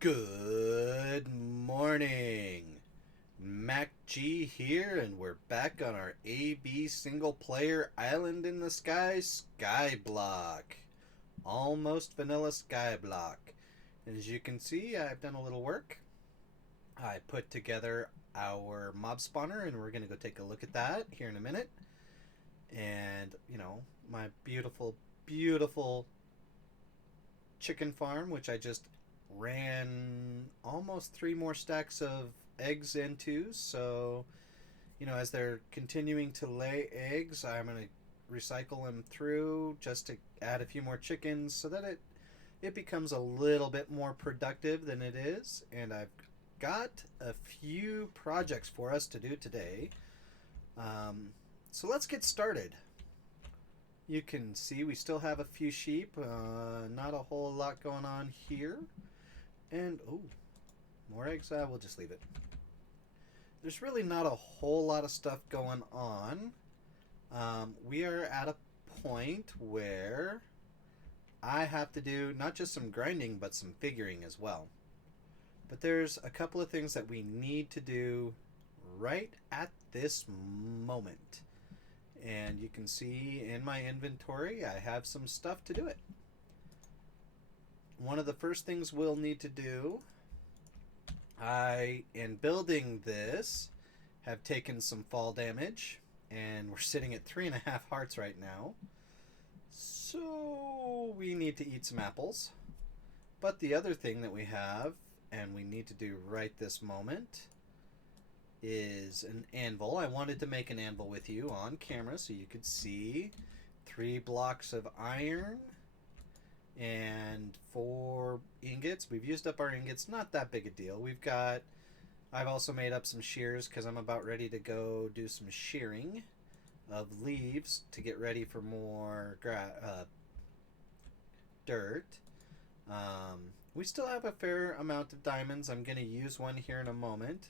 Good morning. Mac G here, and we're back on our AB single player island in the sky Skyblock. Almost vanilla Skyblock. As you can see, I've done a little work. I put together our mob spawner, and we're going to go take a look at that here in a minute. And, my beautiful, beautiful chicken farm, which I just ran almost 3 more stacks of eggs into. So, as they're continuing to lay eggs, I'm going to recycle them through just to add a few more chickens so that it becomes a little bit more productive than it is. And I've got a few projects for us to do today. So let's get started. You can see we still have a few sheep. Not a whole lot going on here. And, more eggs. We'll just leave it. There's really not a whole lot of stuff going on. We are at a point where I have to do not just some grinding, but some figuring as well. But there's a couple of things that we need to do right at this moment. And you can see in my inventory, I have some stuff to do it. One of the first things we'll need to do, in building this, have taken some fall damage, and we're sitting at 3.5 hearts right now. So we need to eat some apples. But the other thing that we have, and we need to do right this moment, is an anvil. I wanted to make an anvil with you on camera so you could see 3 blocks of iron and 4 ingots. We've used up our ingots, not that big a deal. I've also made up some shears because I'm about ready to go do some shearing of leaves to get ready for more dirt. We still have a fair amount of diamonds. I'm going to use one here in a moment.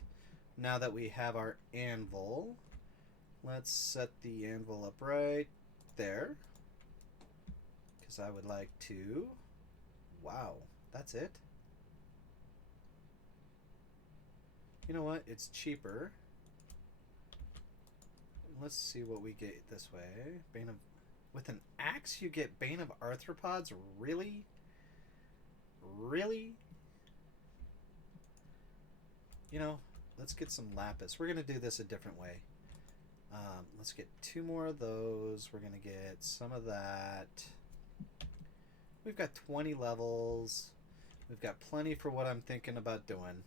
Now that we have our anvil, let's set the anvil up right there. Because I would like to... Wow, that's it? You know what? It's cheaper. Let's see what we get this way. With an axe, you get Bane of Arthropods? Really? Really? Let's get some lapis. We're going to do this a different way. Let's get 2 more of those. We're going to get some of that. We've got 20 levels. We've got plenty for what I'm thinking about doing.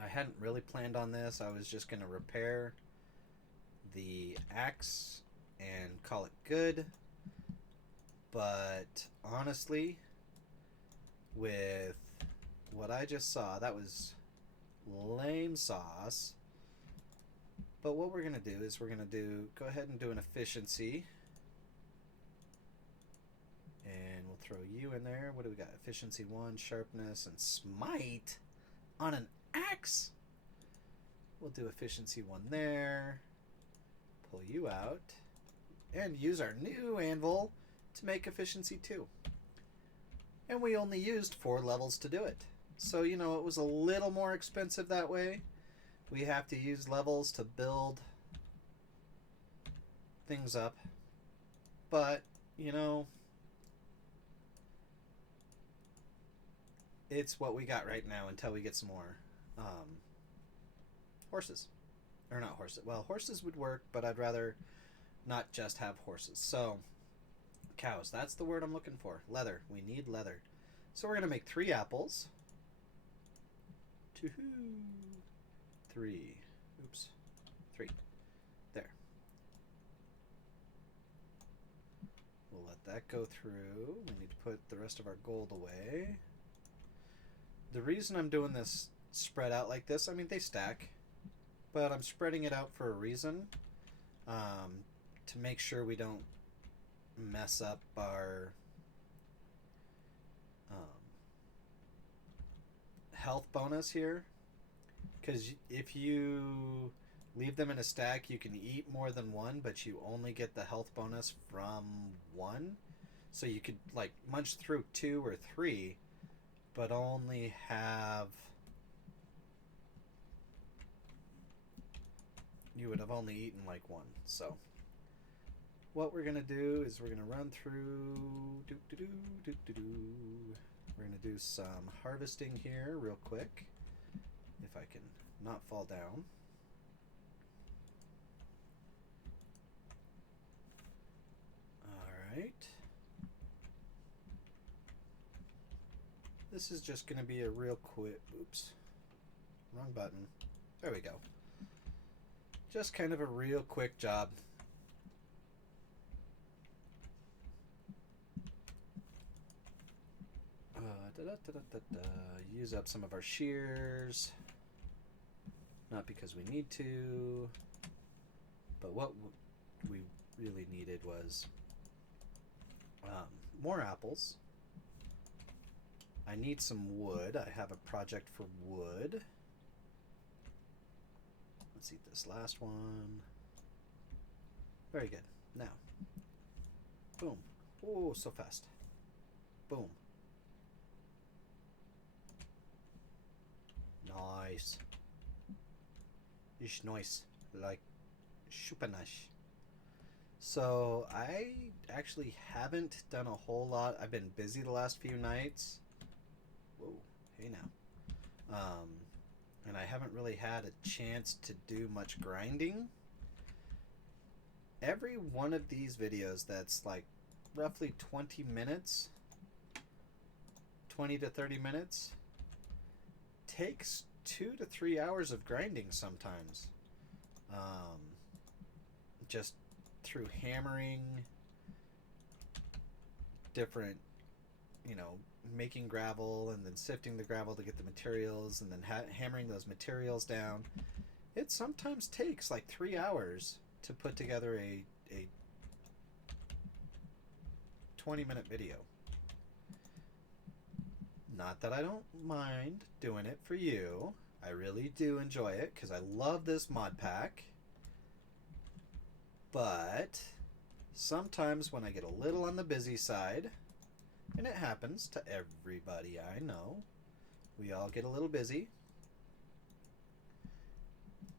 I hadn't really planned on this. I was just going to repair the axe and call it good. But honestly, with what I just saw, that was lame sauce. But what we're going to do is go ahead and do an efficiency. And we'll throw you in there. What do we got? Efficiency 1, sharpness, and smite on an axe. We'll do efficiency 1 there. Pull you out. And use our new anvil to make efficiency 2. And we only used 4 levels to do it. So, it was a little more expensive that way. We have to use levels to build things up. But, it's what we got right now until we get some more horses. Or not horses. Well, horses would work, but I'd rather not just have horses. So, cows. That's the word I'm looking for. Leather. We need leather. So we're going to make 3 apples. 2, 3. Oops. 3. There. We'll let that go through. We need to put the rest of our gold away. The reason I'm doing this spread out like this, they stack, but I'm spreading it out for a reason, to make sure we don't mess up our health bonus here. Because if you leave them in a stack, you can eat more than one, but you only get the health bonus from one. So you could munch through 2 or 3, but only have... You would have only eaten like one. So what we're gonna do is we're gonna run through. We're gonna do some harvesting here real quick. If I can not fall down. All right. This is just gonna be a real quick. Oops. Wrong button. There we go. Just kind of a real quick job. Use up some of our shears. Not because we need to, but what we really needed was more apples. I need some wood. I have a project for wood. Let's eat this last one. Very good. Now, boom. Oh, so fast. Boom. Nice. Ish nice. Like super nice. So I actually haven't done a whole lot. I've been busy the last few nights. Whoa, hey now. And I haven't really had a chance to do much grinding. Every one of these videos that's like roughly 20 minutes, 20 to 30 minutes, takes 2 to 3 hours of grinding sometimes. Just through hammering different, making gravel and then sifting the gravel to get the materials and then hammering those materials down. It sometimes takes like 3 hours to put together a 20-minute video. Not that I don't mind doing it for you. I really do enjoy it because I love this mod pack. But sometimes when I get a little on the busy side, and it happens to everybody I know, we all get a little busy.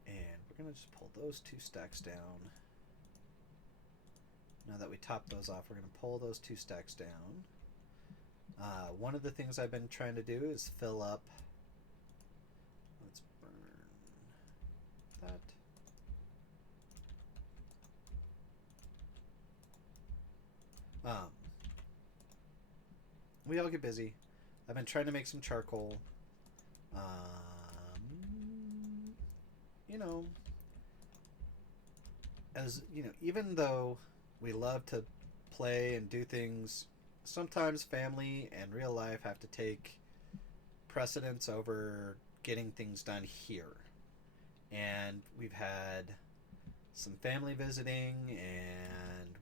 And we're going to just pull those 2 stacks down. Now that we top those off, we're going to pull those 2 stacks down. One of the things I've been trying to do is fill up. Let's burn that. We all get busy. I've been trying to make some charcoal. Even though we love to play and do things, sometimes family and real life have to take precedence over getting things done here. And we've had some family visiting, and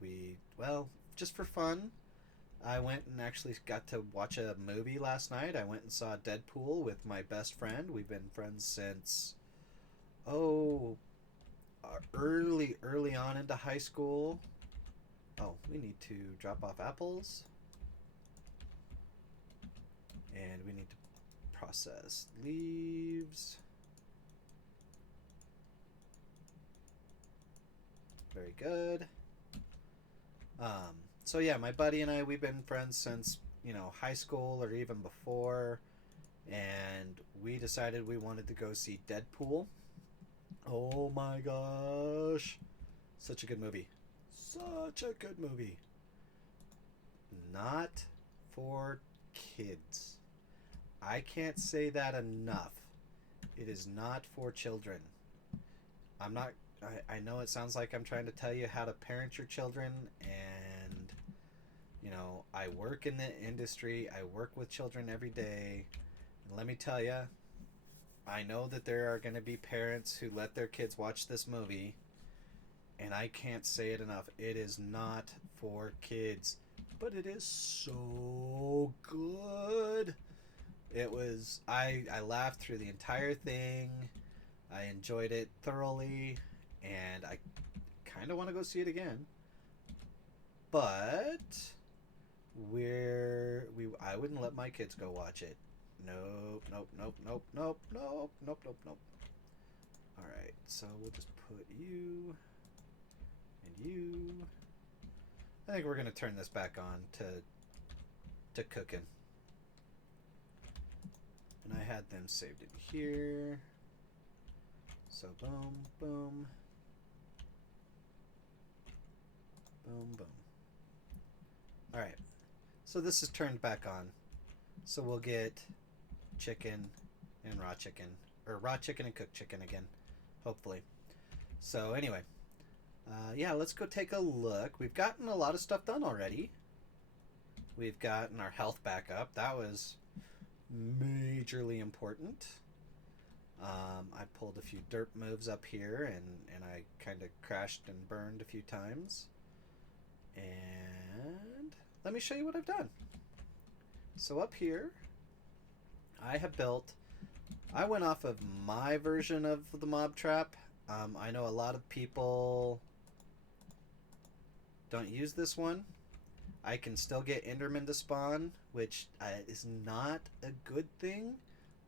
just for fun, I went and actually got to watch a movie last night. I went and saw Deadpool with my best friend. We've been friends since, early on into high school. Oh, we need to drop off apples. And we need to process leaves. Very good. So yeah, my buddy and I, we've been friends since, high school or even before. And we decided we wanted to go see Deadpool. Oh my gosh. Such a good movie. Such a good movie. Not for kids. I can't say that enough. It is not for children. I know it sounds like I'm trying to tell you how to parent your children, and I work in the industry. I work with children every day. And let me tell you, I know that there are going to be parents who let their kids watch this movie, and I can't say it enough. It is not for kids, but it is so good. I laughed through the entire thing. I enjoyed it thoroughly, and I kind of want to go see it again. But I wouldn't let my kids go watch it. Nope, nope, nope, nope, nope, nope, nope, nope, nope. Alright, so we'll just put you and you. I think we're going to turn this back on to cooking. And I had them saved in here. So boom, boom. Boom, boom. Alright, so this is turned back on. So we'll get chicken and raw chicken. Or raw chicken and cooked chicken again, hopefully. So anyway, yeah, let's go take a look. We've gotten a lot of stuff done already. We've gotten our health back up. That was majorly important. I pulled a few dirt moves up here, and I kind of crashed and burned a few times. And let me show you what I've done. So up here, I have built... I went off of my version of the mob trap. I know a lot of people don't use this one. I can still get Endermen to spawn, which is not a good thing.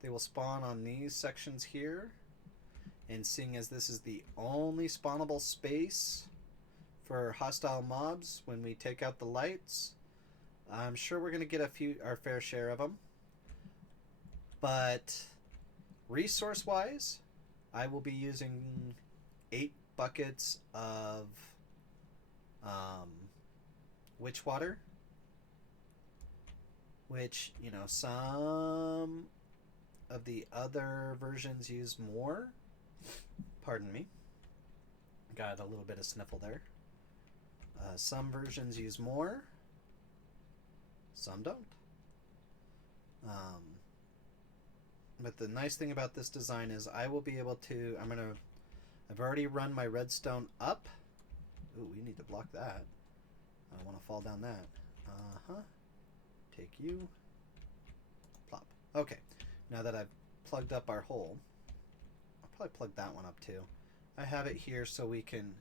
They will spawn on these sections here. And seeing as this is the only spawnable space for hostile mobs when we take out the lights, I'm sure we're going to get our fair share of them. But resource-wise, I will be using 8 buckets of witch water, which, you know, some of the other versions use more. Pardon me. Got a little bit of sniffle there. Some versions use more. Some don't. But the nice thing about this design is I will be able to... I've already run my redstone up. Ooh, we need to block that. I don't want to fall down that. Take you. Plop. Okay. Now that I've plugged up our hole, I'll probably plug that one up too. I have it here so we can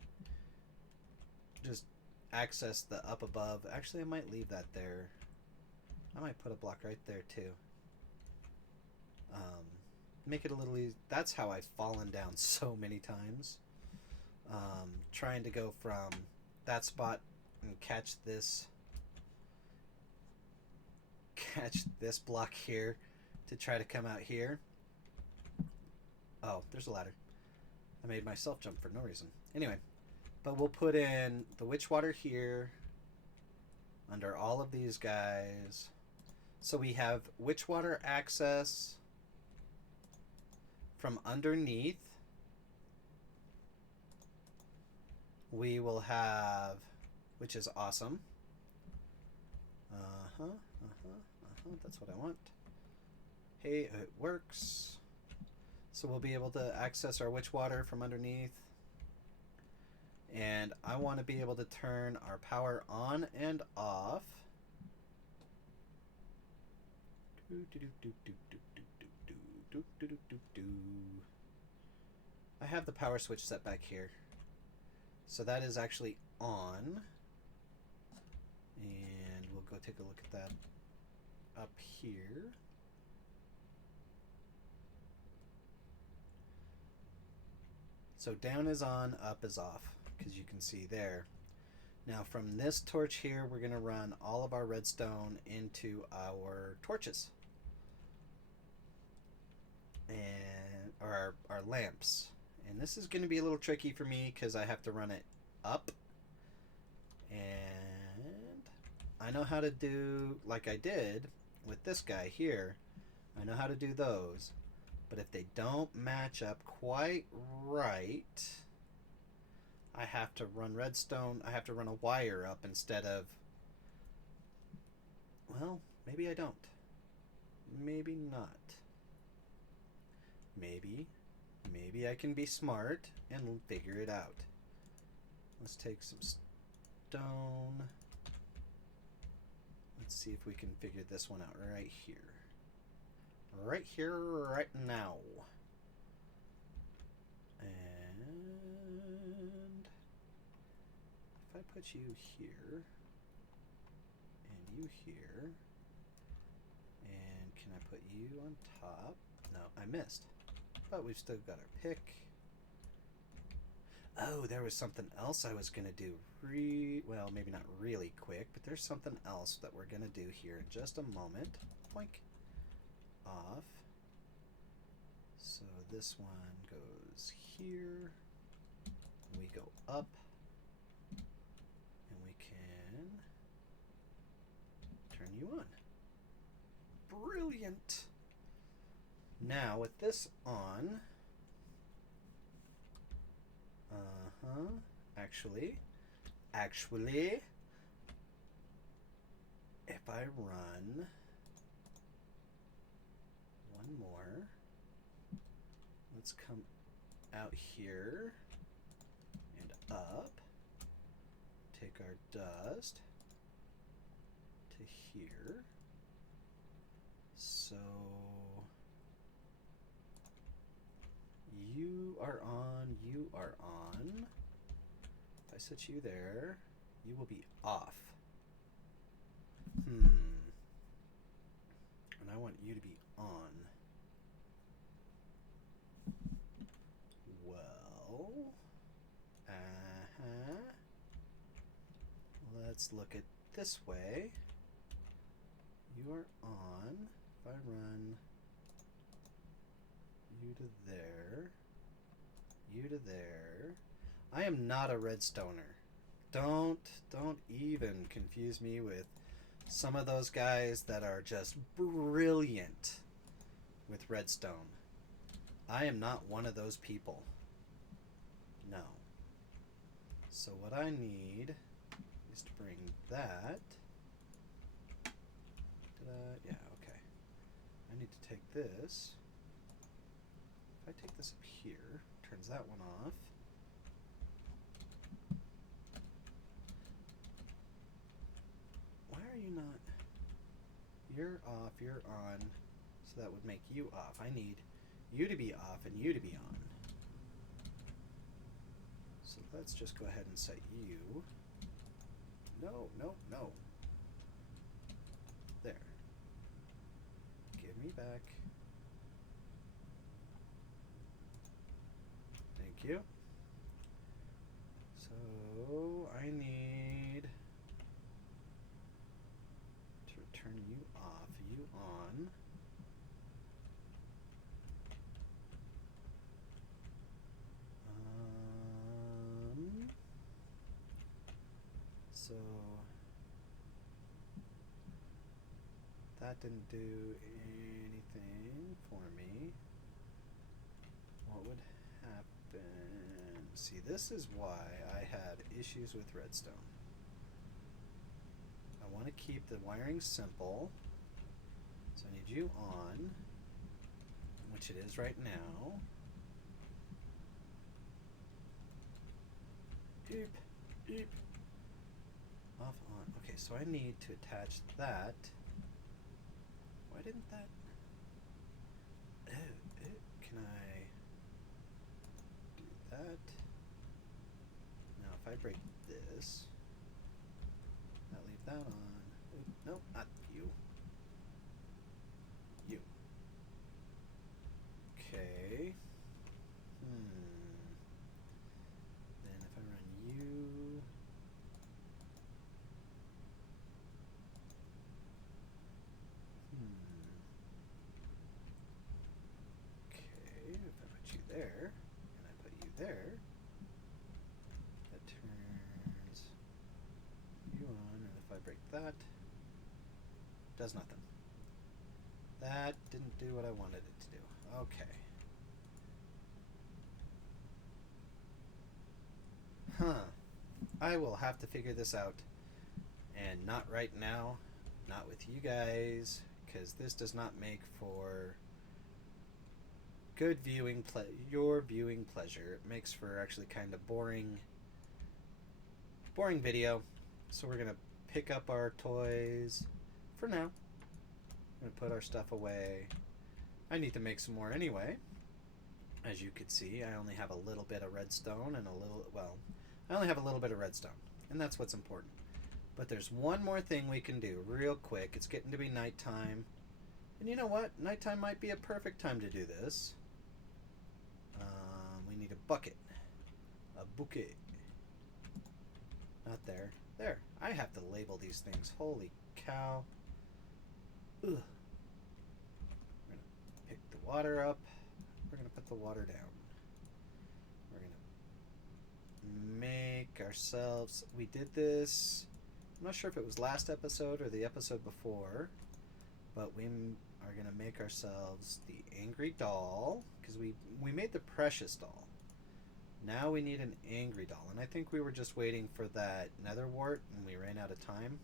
just access the up above. Actually, I might leave that there. I might put a block right there too. Make it a little easy. That's how I've fallen down so many times. Trying to go from that spot and catch this block here to try to come out here. Oh, there's a ladder. I made myself jump for no reason. Anyway, but we'll put in the witch water here under all of these guys. So we have witch water access from underneath. We will have, which is awesome. That's what I want. Hey, it works. So we'll be able to access our witch water from underneath. And I want to be able to turn our power on and off. I have the power switch set back here. So that is actually on. And we'll go take a look at that up here. So down is on, up is off, because you can see there. Now from this torch here, we're going to run all of our redstone into our torches. And or our lamps. And this is going to be a little tricky for me because I have to run it up. And I know how to do, like I did with this guy here, I know how to do those. But if they don't match up quite right, I have to run redstone. I have to run a wire up instead of... Well, maybe I don't. Maybe not. Maybe I can be smart and figure it out. Let's take some stone. Let's see if we can figure this one out right here. Right here, right now. And if I put you here, and you here, and can Can I put you on top? No, I missed. But we've still got our pick. Oh, there was something else I was going to do. Well, maybe not really quick, but there's something else that we're going to do here in just a moment. Boink. Off. So this one goes here. We go up. And we can turn you on. Brilliant. Now with this on, actually, if I run one more, let's come out here and up, take our dust to here. So you are on, you are on. If I set you there, you will be off. And I want you to be on. Well, let's look at this way. You are on. If I run you to there, you to there. I am not a redstoner. Don't even confuse me with some of those guys that are just brilliant with redstone. I am not one of those people. No. So what I need is to bring that. Yeah, okay. I need to take this. If I take this up here, turns that one off. Why are you not? You're off, you're on. So that would make you off. I need you to be off and you to be on. So let's just go ahead and set you. No. There. Give me back. Thank you. So I need to turn you off, you on. So that didn't do anything for me. What would happen? See, this is why I had issues with redstone. I want to keep the wiring simple. So I need you on, which it is right now. Beep, beep. Off, on. Okay, so I need to attach that. Why didn't that? Can I do that? Now, if I break this, I'll leave that on. Oop, no, not you. You. Okay. Then if I run you. Okay, if I put you there, and I put you there, that turns you on, and if I break that, does nothing. That didn't do what I wanted it to do. Okay. I will have to figure this out. And not right now, not with you guys, because this does not make for good viewing, your viewing pleasure. It makes for actually kind of boring video. So we're going to pick up our toys for now. I'm going to put our stuff away. I need to make some more anyway. As you could see, I only have a little bit of redstone and I only have a little bit of redstone, and that's what's important. But there's one more thing we can do real quick. It's getting to be nighttime. And you know what? Nighttime might be a perfect time to do this. We need a bucket. A bouquet. Not there. There. I have to label these things. Holy cow. Ugh. We're going to pick the water up. We're going to put the water down. We're going to make ourselves... We did this... I'm not sure if it was last episode or the episode before, but we are going to make ourselves the angry doll, because we made the precious doll. Now we need an angry doll, and I think we were just waiting for that nether wart and we ran out of time.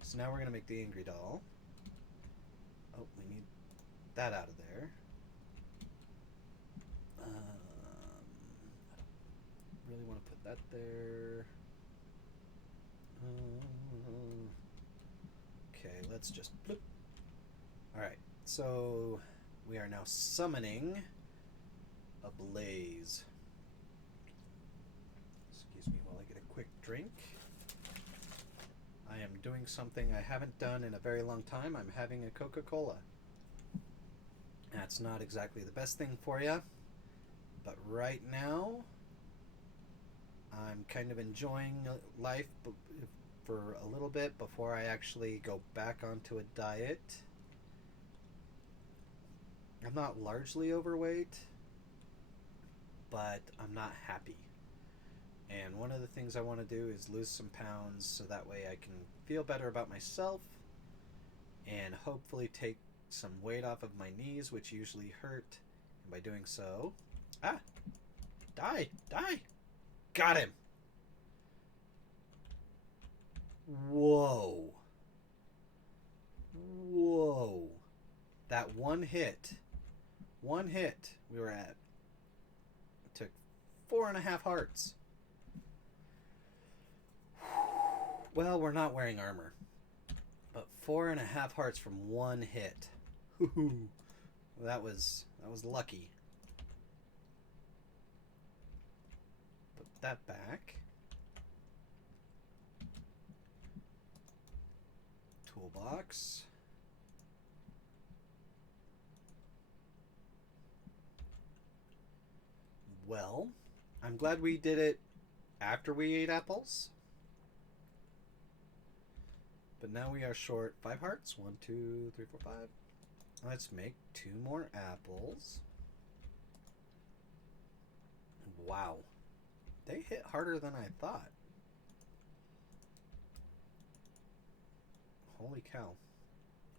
So now we're going to make the angry doll. Oh, we need that out of there. I don't really want to put that there. Okay, let's just bloop. Alright, so we are now summoning a blaze. Excuse me while I get a quick drink. I am doing something I haven't done in a very long time. I'm having a Coca-Cola. That's not exactly the best thing for you, but right now I'm kind of enjoying life for a little bit before I actually go back onto a diet. I'm not largely overweight, but I'm not happy. And one of the things I want to do is lose some pounds so that way I can feel better about myself and hopefully take some weight off of my knees, which usually hurt. And by doing so... Ah! Die! Die! Got him! Whoa. Whoa. That one hit. One hit we were at. It took 4.5 hearts. Well, we're not wearing armor. But 4.5 hearts from one hit. That was lucky. Put that back. Toolbox. Well, I'm glad we did it after we ate apples. But now we are short 5 hearts. 1, 2, 3, 4, 5. Let's make 2 more apples. Wow. They hit harder than I thought. Holy cow.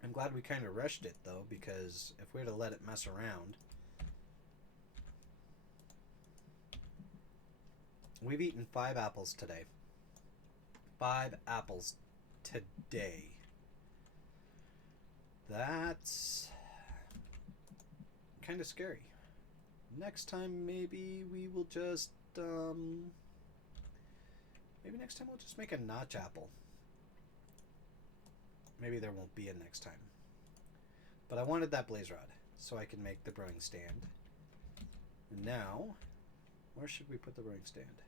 I'm glad we kind of rushed it, though, because if we had to let it mess around... We've eaten 5 apples today. 5 apples today. That's kind of scary. Next time, maybe we will just... maybe next time we'll just make a notch apple. Maybe there won't be a next time. But I wanted that blaze rod so I can make the brewing stand. And now, where should we put the brewing stand?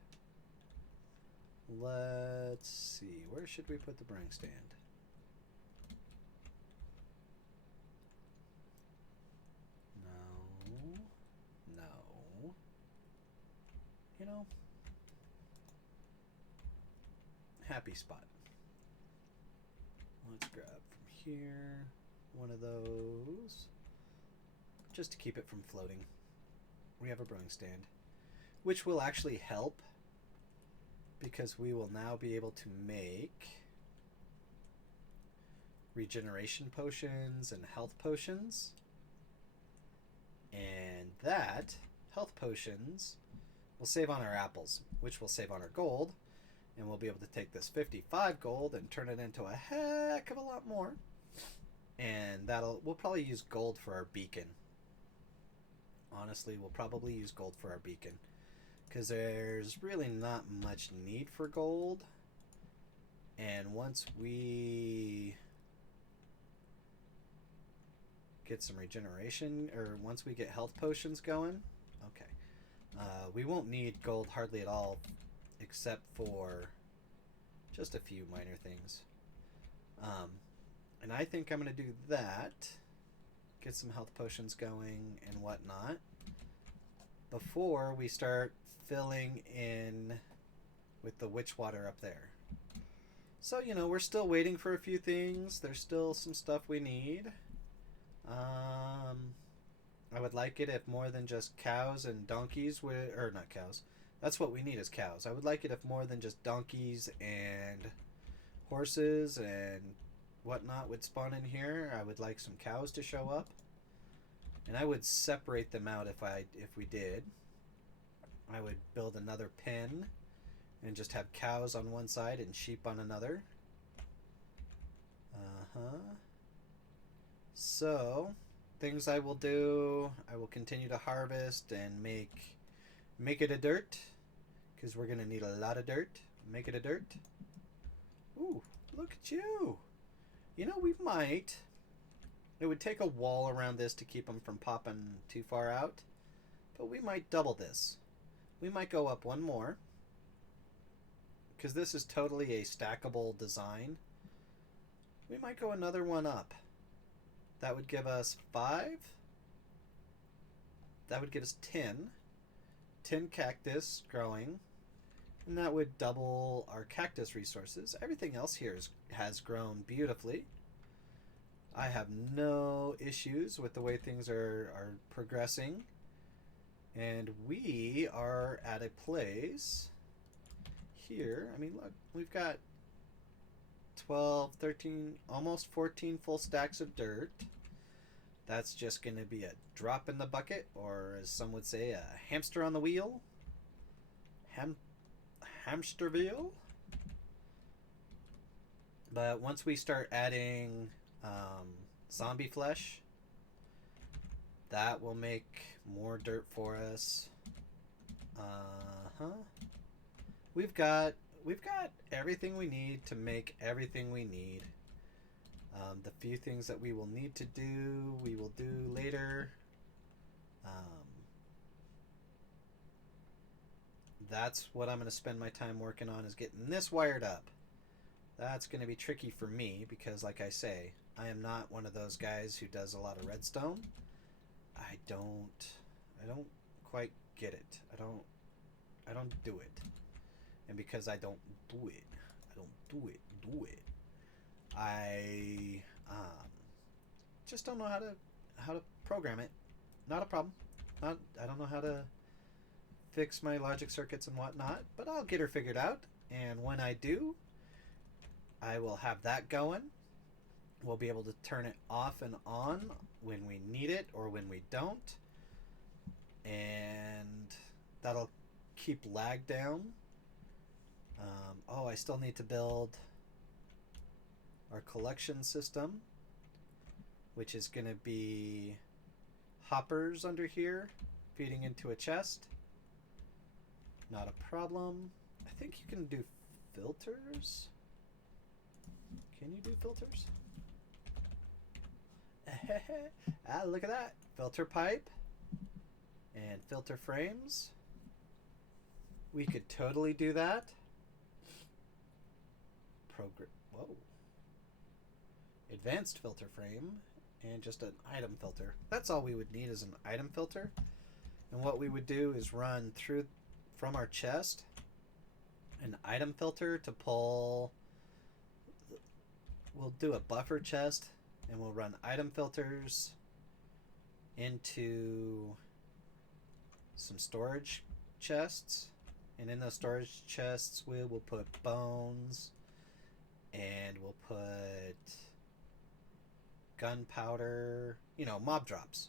Let's see. Where should we put the brewing stand? No. No. You know, happy spot. Let's grab from here one of those just to keep it from floating. We have a brewing stand, which will actually help because we will now be able to make regeneration potions and health potions. And that, health potions, will save on our apples, which will save on our gold. And we'll be able to take this 55 gold and turn it into a heck of a lot more. And we'll probably use gold for our beacon. Honestly, we'll probably use gold for our beacon. Because there's really not much need for gold. And once we get some regeneration, or once we get health potions going, okay, we won't need gold hardly at all, except for just a few minor things. And I think I'm going to do that. Get some health potions going and whatnot before we start filling in with the witch water up there. So, you know, we're still waiting for a few things. There's still some stuff we need. I would like it if more than just cows and donkeys would, or not cows. That's what we need is cows. I would like it if more than just donkeys and horses and whatnot would spawn in here. I would like some cows to show up. And I would separate them out if we did. I would build another pen and just have cows on one side and sheep on another. So, things I will do, I will continue to harvest and make it a dirt, because we're going to need a lot of dirt. Make it a dirt. Ooh, look at you. You know, we might. It would take a wall around this to keep them from popping too far out, but we might double this. We might go up one more, because this is totally a stackable design. We might go another one up. That would give us 5. That would give us 10. 10 cactus growing. And that would double our cactus resources. Everything else here has grown beautifully. I have no issues with the way things are progressing. And we are at a place here. I mean, look, we've got 12, 13, almost 14 full stacks of dirt. That's just going to be a drop in the bucket, or as some would say, a hamster on the wheel. Hamsterville. But once we start adding zombie flesh, that will make more dirt for us. We've got everything we need to make everything we need. The few things that we will need to do, we will do later. That's what I'm going to spend my time working on, is getting this wired up. That's going to be tricky for me because, like I say, I am not one of those guys who does a lot of redstone. I don't quite get it. I don't do it. And because I don't do it, I just don't know how to program it. Not a problem. I don't know how to fix my logic circuits and whatnot, but I'll get her figured out. And when I do, I will have that going. We'll be able to turn it off and on when we need it or when we don't. And that'll keep lag down. I still need to build our collection system, which is going to be hoppers under here feeding into a chest. Not a problem. I think you can do filters. Can you do filters? Look at that. Filter pipe and filter frames. We could totally do that. Whoa. Advanced filter frame and just an item filter. That's all we would need is an item filter. And what we would do is run through from our chest an item filter to pull. We'll do a buffer chest and we'll run item filters into some storage chests. And in those storage chests we will put bones, and we'll put gunpowder, mob drops.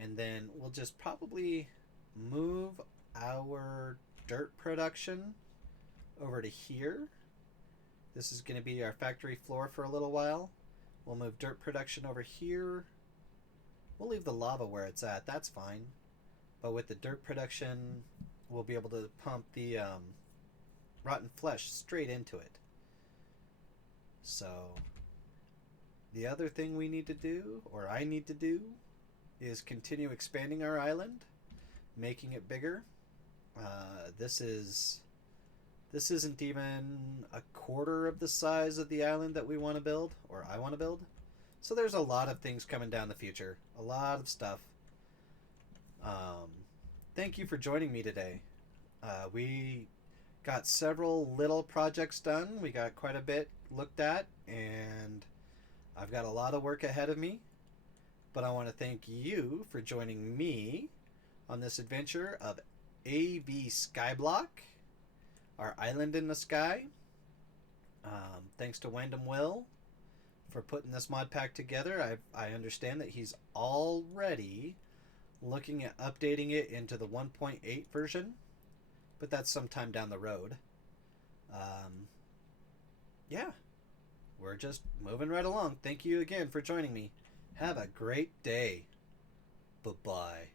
And then we'll just probably move our dirt production over to here. This is going to be our factory floor for a little while. We'll move dirt production over here. We'll leave the lava where it's at. That's fine. But with the dirt production, we'll be able to pump the rotten flesh straight into it. So the other thing we need to do, or I need to do, is continue expanding our island, making it bigger. This is This isn't even a quarter of the size of the island that we want to build, or I want to build. So there's a lot of things coming down the future. A lot of stuff. Um, Thank you for joining me today. We got several little projects done. We got quite a bit looked at, and I've got a lot of work ahead of me. But I want to thank you for joining me on this adventure of AVSkyblock, our island in the sky. Thanks to Wyndham Will for putting this mod pack together. I understand that he's already looking at updating it into the 1.8 version, but that's sometime down the road. Um, yeah, we're just moving right along. Thank you again for joining me. Have a great day. Bye bye.